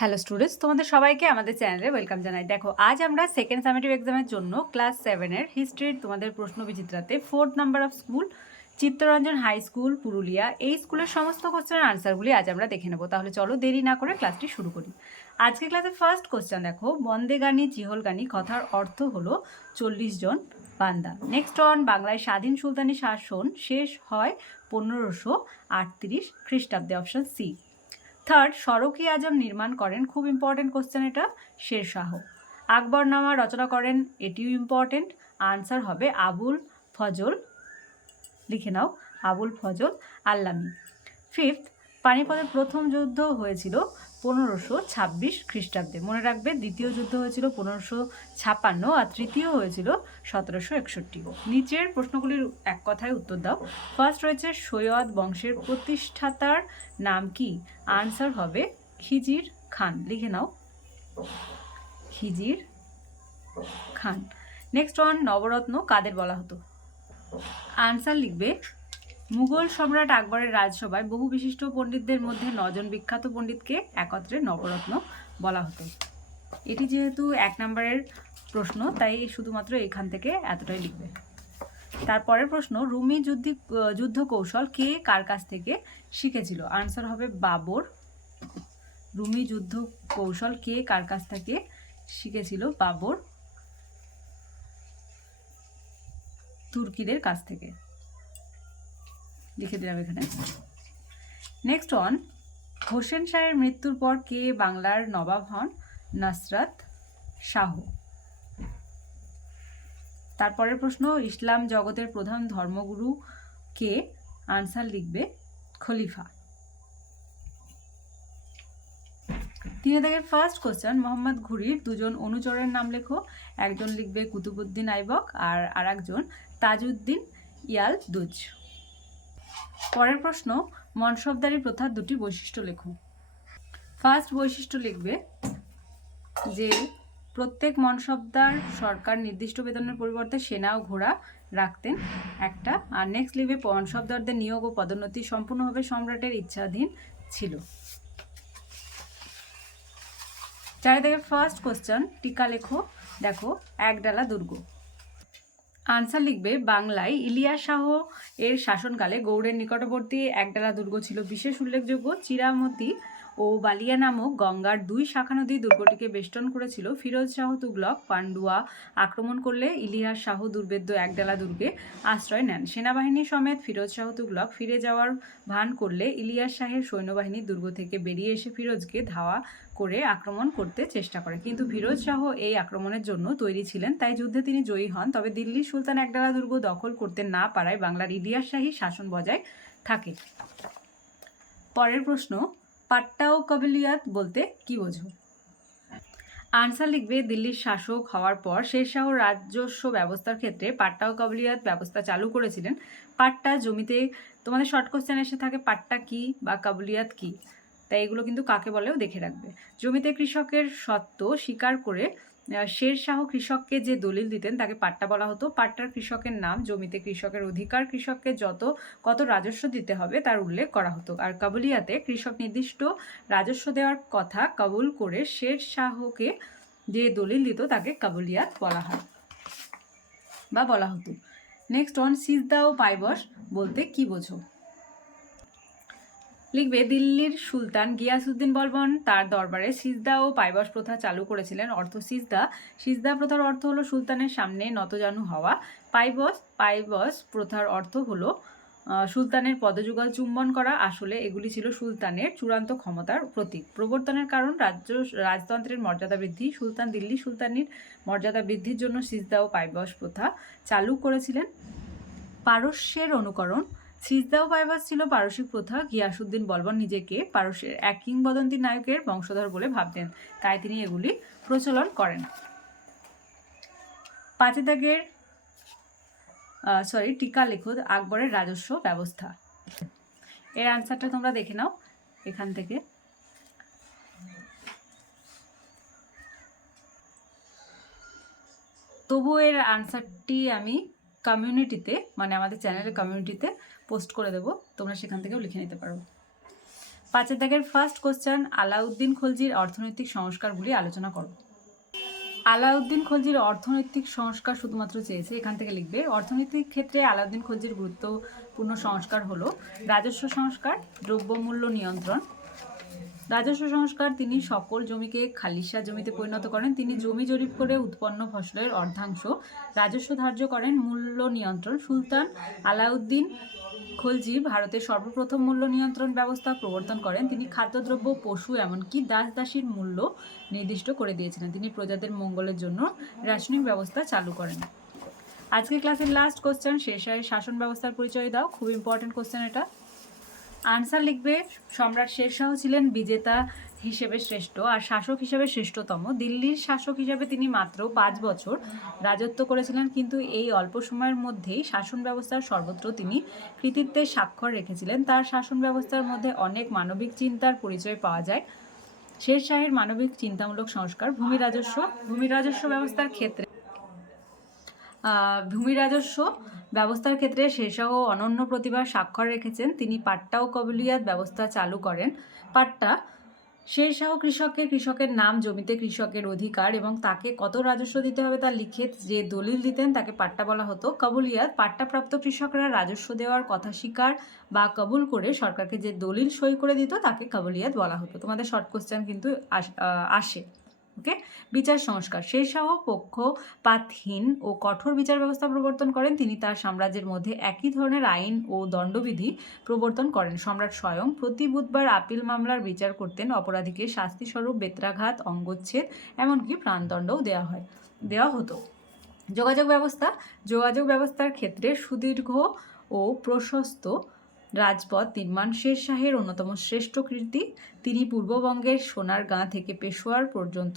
Hello students তোমাদের সবাইকে আমাদের চ্যানেলে ওয়েলকাম জানাই। দেখো, আজ আমরা সেকেন্ড সামেটিভ এক্সামের জন্য ক্লাস সেভেনের হিস্ট্রির তোমাদের প্রশ্ন বিচিত্রাতে fourth number of school Chittaranjan high school Purulia, এই স্কুলের সমস্ত কোশ্চেনের আনসারগুলি আজ আমরা দেখে নেব। তাহলে চলো দেরি না করে ক্লাসটি শুরু করি। আজকে ক্লাসের ফার্স্ট কোশ্চেন দেখো, বন্দে গানি, চিহল গানি, কথার অর্থ হলো চল্লিশ জন বান্দা। নেক্সট অন বাংলায় স্বাধীন সুলতানি শাসন শেষ হয় পনেরোশো আটত্রিশ খ্রিস্টাব্দে অপশন সি থার্ড সড়ক আজম নির্মাণ করেন। খুব ইম্পর্টেন্ট কোশ্চেন এটা, শের শেরশাহ আকবরনামা রচনা করেন, এটিও ইম্পর্টেন্ট আনসার হবে আবুল ফজল, লিখে নাও, আবুল ফজল আল্লামি। ফিফথ পানিপথের প্রথম যুদ্ধ হয়েছিল পনেরোশো ছাব্বিশ খ্রিস্টাব্দে। মনে রাখবে, দ্বিতীয় যুদ্ধ হয়েছিল পনেরোশো ছাপ্পান্ন আর তৃতীয় হয়েছিল সতেরোশো একষট্টি নিচের প্রশ্নগুলির এক কথায় উত্তর দাও। ফার্স্ট রয়েছে সৈয়দ বংশের প্রতিষ্ঠাতার নাম কি? আনসার হবে খিজির খান। লিখে নাও। খিজির খান। নেক্সট ওয়ান নবরত্ন কাদের বলা হতো? আনসার লিখবে মুঘল সম্রাট আকবরের রাজসভায় বহু বিশিষ্ট পণ্ডিতদের মধ্যে নজন বিখ্যাত পণ্ডিতকে একত্রে নবরত্ন বলা হতো। এটি যেহেতু এক নম্বরের প্রশ্ন, তাই শুধুমাত্র এখান থেকে এতটাই লিখবে। তারপরের প্রশ্ন, রুমি যুদ্ধি, যুদ্ধ কৌশল কে কার কাছ থেকে শিখেছিল? আনসার হবে বাবর। রুমি যুদ্ধ কৌশল কে কার কাছ থেকে শিখেছিল? বাবর। তুর্কিদের কাছ থেকে। লিখে দিলাম এখানে। নেক্সট অন হোসেন শাহের মৃত্যুর পর কে বাংলার নবাব হন? নাসরাত শাহ। তারপরের প্রশ্ন, ইসলাম জগতের প্রধান ধর্মগুরু কে? আনসার লিখবে খলিফা। তিনে দাগের ফার্স্ট কোশ্চেন মোহাম্মদ ঘুরির দুজন অনুচরের নাম লেখো। একজন লিখবে কুতুবুদ্দিন আইবক আর আরেকজন তাজউদ্দিন ইয়াল দুজ পরের প্রশ্ন, মনসবদারি প্রথার দুটি বৈশিষ্ট্য লেখো। ফার্স্ট বৈশিষ্ট্য লিখবে যে, প্রত্যেক মনসবদার সরকার নির্দিষ্ট বেতনের পরিবর্তে সেনা ও ঘোড়া রাখতেন। একটা, আর নেক্সট লিখবে, মনসবদারদের নিয়োগ ও পদোন্নতি সম্পূর্ণভাবে সম্রাটের ইচ্ছাধীন ছিল। চারিদিকে ফার্স্ট কোশ্চেন টিকা লেখো। দেখো, একডালা দুর্গ। আনসার লিখবে বাংলায়, ইলিয়া শাহ এর শাসনকালে গৌড়ের নিকটবর্তী একডালা দুর্গ ছিল। বিশেষ উল্লেখযোগ্য, চিরামতি ও বালিয়া নামক গঙ্গার দুই শাখা নদী দুর্গটিকে বেষ্টন করেছিল। ফিরোজ শাহ তুগলক, পান্ডুয়া আক্রমণ করলে ইলিয়াস শাহ দুর্বেদ্য একডালা দুর্গে আশ্রয় নেন। সেনাবাহিনী সমেত ফিরোজ শাহ তুগলক ফিরে যাওয়ার ভান করলে ইলিয়াস শাহের সৈন্যবাহিনী দুর্গ থেকে বেরিয়ে এসে ফিরোজকে ধাওয়া করে আক্রমণ করতে চেষ্টা করে। কিন্তু ফিরোজ শাহ এই আক্রমণের জন্য তৈরি ছিলেন, তাই যুদ্ধে তিনি জয়ী হন। তবে দিল্লির সুলতান একডালা দুর্গ দখল করতে না পারায় বাংলার ইলিয়াস শাহী শাসন বজায় থাকে। পরের প্রশ্ন পাট্টা ও কবিলিয়াত বলতে কি বোঝো? আনসার লিখবে, দিল্লির শাসক হওয়ার পর শেরশাহ রাজস্ব ব্যবস্থার ক্ষেত্রে পাট্টা ও কবলিয়াত ব্যবস্থা চালু করেছিলেন? পাট্টা জমিতে, তোমাদের শর্ট কোশ্চেন এসে থাকে, পাট্টা কি বা কাবুলিয়াত কি? তাই এগুলো কিন্তু কাকে বলেও দেখে রাখবে। জমিতে কৃষকের সত্ত্ব স্বীকার করে শের শাহ কৃষককে যে দলিল দিতেন, তাকে পাট্টা বলা হতো। পাট্টার কৃষকের নাম, জমিতে কৃষকের অধিকার, কৃষককে যত, কত রাজস্ব দিতে হবে তার উল্লেখ করা হতো। আর কাবুলিয়াতে কৃষক নির্দিষ্ট রাজস্ব দেওয়ার কথা কবুল করে শের শাহকে যে দলিল দিত, তাকে কাবুলিয়াত বলা হয় বা বলা হতো। নেক্সট ওয়ান সিজদা ও পাইবস বলতে কি বোঝো? লিখবে, দিল্লির সুলতান গিয়াসুদ্দিন বলবন, তার দরবারে সিজদা ও পাইবস প্রথা চালু করেছিলেন। অর্থ সিজদা। সিজদা প্রথার অর্থ হলো সুলতানের সামনে নতজানু হওয়া। পাইবস পাইবস প্রথার অর্থ হলো সুলতানের পদযুগল চুম্বন করা। আসলে এগুলি ছিল সুলতানের চূড়ান্ত ক্ষমতার প্রতীক। প্রবর্তনের কারণ, রাজ্য, রাজতন্ত্রের মর্যাদা বৃদ্ধি। সুলতান দিল্লি সুলতানির মর্যাদা বৃদ্ধির জন্য সিজদা ও পাইবস প্রথা চালু করেছিলেন। পারস্যের অনুকরণ সিজদা ও পাইবাস ছিল পারসিক প্রথা। গিয়াসুদ্দিন বলবন নিজেকে পারস্যের এক কিংবদন্তি নায়কের বংশধর বলে ভাবতেন, তাই তিনি এগুলি প্রচলন করেন। পাঁচে দাগের সরি টিকা লেখো আকবরের রাজস্ব ব্যবস্থা। এর আনসারটা তোমরা দেখে নাও এখান থেকে। তবু এর আনসারটি আমি কমিউনিটিতে মানে আমাদের চ্যানেলের কমিউনিটিতে পোস্ট করে দেবো, তোমরা সেখান থেকেও লিখে নিতে পারো। পাঁচের দাগের ফার্স্ট কোশ্চেন আলাউদ্দিন খলজির অর্থনৈতিক সংস্কারগুলি আলোচনা করো। আলাউদ্দিন খলজির অর্থনৈতিক সংস্কার শুধুমাত্র চেয়েছে, এখান থেকে লিখবে, অর্থনৈতিক ক্ষেত্রে আলাউদ্দিন খলজির গুরুত্বপূর্ণ সংস্কার হলো রাজস্ব সংস্কার, দ্রব্যমূল্য নিয়ন্ত্রণ। রাজস্ব সংস্কার, তিনি সকল জমিকে খালিশা জমিতে পরিণত করেন, তিনি জমি জরিপ করে উৎপন্ন ফসলের অর্ধাংশ রাজস্ব ধার্য করেন, মূল্য নিয়ন্ত্রণ। সুলতান আলাউদ্দিন খলজি ভারতের সর্বপ্রথম মূল্য নিয়ন্ত্রণ ব্যবস্থা প্রবর্তন করেন। তিনি খাদ্যদ্রব্য, পশু, এমনকি দাস দাসীর মূল্য নির্দিষ্ট করে দিয়েছিলেন। তিনি প্রজাদের মঙ্গলের জন্য রাসায়নিক ব্যবস্থা চালু করেন। আজকে ক্লাসের লাস্ট কোশ্চেন শেষ হয় শাসন ব্যবস্থার পরিচয় দাও। খুব ইম্পর্টেন্ট কোশ্চেন এটা। আনসার লিখবে সম্রাট শেরশাহ ছিলেন বিজেতা হিসেবে শ্রেষ্ঠ আর শাসক হিসেবে শ্রেষ্ঠতম। দিল্লির শাসক হিসেবে তিনি মাত্র পাঁচ বছর রাজত্ব করেছিলেন, কিন্তু এই অল্প সময়ের মধ্যেই শাসন ব্যবস্থার সর্বত্র তিনি কৃতিত্বের স্বাক্ষর রেখেছিলেন। তার শাসন ব্যবস্থার মধ্যে অনেক মানবিক চিন্তার পরিচয় পাওয়া যায়। শের শাহের মানবিক চিন্তামূলক সংস্কার ভূমি রাজস্ব ভূমি রাজস্ব ব্যবস্থার ক্ষেত্রে ভূমি রাজস্ব ব্যবস্থার ক্ষেত্রে শেরশাহ অনন্য প্রতিভার স্বাক্ষর রেখেছেন। তিনি পাট্টা ও কবলিয়াত ব্যবস্থা চালু করেন। পাট্টা শেরশাহ কৃষককে কৃষকের নাম, জমিতে কৃষকের অধিকার এবং তাকে কত রাজস্ব দিতে হবে তা লিখে যে দলিল দিতেন তাকে পাট্টা বলা হতো। কবুলিয়াত পাট্টাপ্রাপ্ত কৃষকরা রাজস্ব দেওয়ার কথা স্বীকার বা কবুল করে সরকারকে যে দলিল সই করে দিত তাকে কবুলিয়াত বলা হতো। তোমাদের শর্ট কোশ্চেন কিন্তু আস- আসে। ওকে বিচার সংস্কার। শেরশাহ পক্ষপাতহীন ও কঠোর বিচার ব্যবস্থা প্রবর্তন করেন। তিনি তার সাম্রাজ্যের মধ্যে একই ধরনের আইন ও দণ্ডবিধি প্রবর্তন করেন। সম্রাট স্বয়ং প্রতি বুধবার আপিল মামলার বিচার করতেন। অপরাধীকে শাস্তিস্বরূপ বেত্রাঘাত, অঙ্গচ্ছেদ, এমনকি প্রাণদণ্ডও দেওয়া হয়, দেওয়া হতো। যোগাযোগ ব্যবস্থা যোগাযোগ ব্যবস্থার ক্ষেত্রে সুদীর্ঘ ও প্রশস্ত রাজপথ নির্মাণ শের শাহের অন্যতম শ্রেষ্ঠ কীর্তি। তিনি পূর্ববঙ্গের সোনারগাঁ থেকে পেশোয়ার পর্যন্ত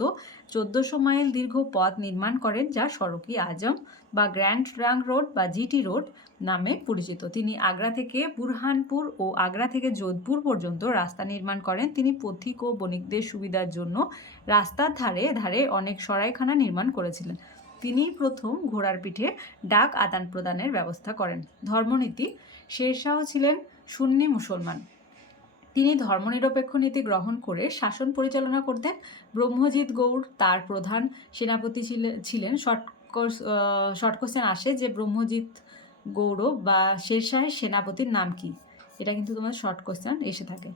চোদ্দশো মাইল দীর্ঘ পথ নির্মাণ করেন, যা সড়কি আজম বা গ্র্যান্ড ট্রাঙ্ক রোড বা জিটি রোড নামে পরিচিত। তিনি আগ্রা থেকে বুরহানপুর ও আগ্রা থেকে যোধপুর পর্যন্ত রাস্তা নির্মাণ করেন। তিনি পথিক ও বণিকদের সুবিধার জন্য রাস্তার ধারে ধারে অনেক সরাইখানা নির্মাণ করেছিলেন। তিনি প্রথম ঘোড়ার পিঠে ডাক আদান প্রদানের ব্যবস্থা করেন। ধর্মনীতি শেরশাহ ছিলেন সুন্নি মুসলমান। তিনি ধর্মনিরপেক্ষ নীতি গ্রহণ করে শাসন পরিচালনা করতেন। ব্রহ্মজিৎ গৌড় তার প্রধান সেনাপতি ছিলেন ছিলেন। শর্ট শর্ট কোশ্চেন আসে যে ব্রহ্মজিৎ গৌড় বা শেরশাহের সেনাপতির নাম কি? এটা কিন্তু তোমার শর্ট কোশ্চেন এসে থাকে।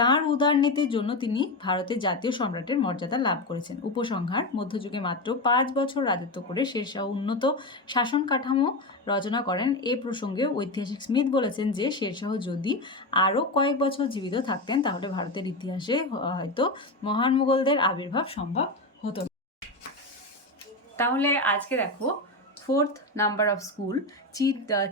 তার উদার নীতির জন্য তিনি ভারতের জাতীয় সম্রাটের মর্যাদা লাভ করেছেন। উপসংহার, মধ্যযুগে মাত্র পাঁচ বছর রাজত্ব করে শেরশাহ উন্নত শাসন কাঠামো রচনা করেন। এ প্রসঙ্গে ঐতিহাসিক স্মিথ বলেছেন যে, শেরশাহ যদি আরও কয়েক বছর জীবিত থাকতেন, তাহলে ভারতের ইতিহাসে হয়তো মহান মুঘলদের আবির্ভাব সম্ভব হতো তাহলে আজকে দেখো fourth number of school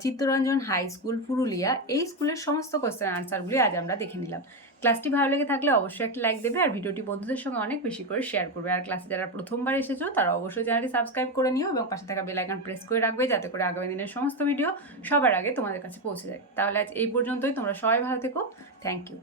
Chittaranjan high school Purulia এই স্কুলের সমস্ত কোশ্চেন আনসারগুলি আজ আমরা দেখে নিলাম। ক্লাসটি ভালো লেগে থাকলে অবশ্যই একটা লাইক দেবে আর ভিডিওটি বন্ধুদের সঙ্গে অনেক বেশি করে শেয়ার করবে। আর ক্লাসে যারা প্রথমবার এসেছ, তারা অবশ্যই চ্যানেলটি সাবস্ক্রাইব করে নিও এবং পাশে থাকা বেল প্রেস করে রাখবে যাতে করে আগামী দিনের সমস্ত ভিডিও সবার আগে তোমাদের কাছে পৌঁছে যায়। তাহলে আজ এই পর্যন্তই, তোমরা সবাই ভালো থেকো। Thank you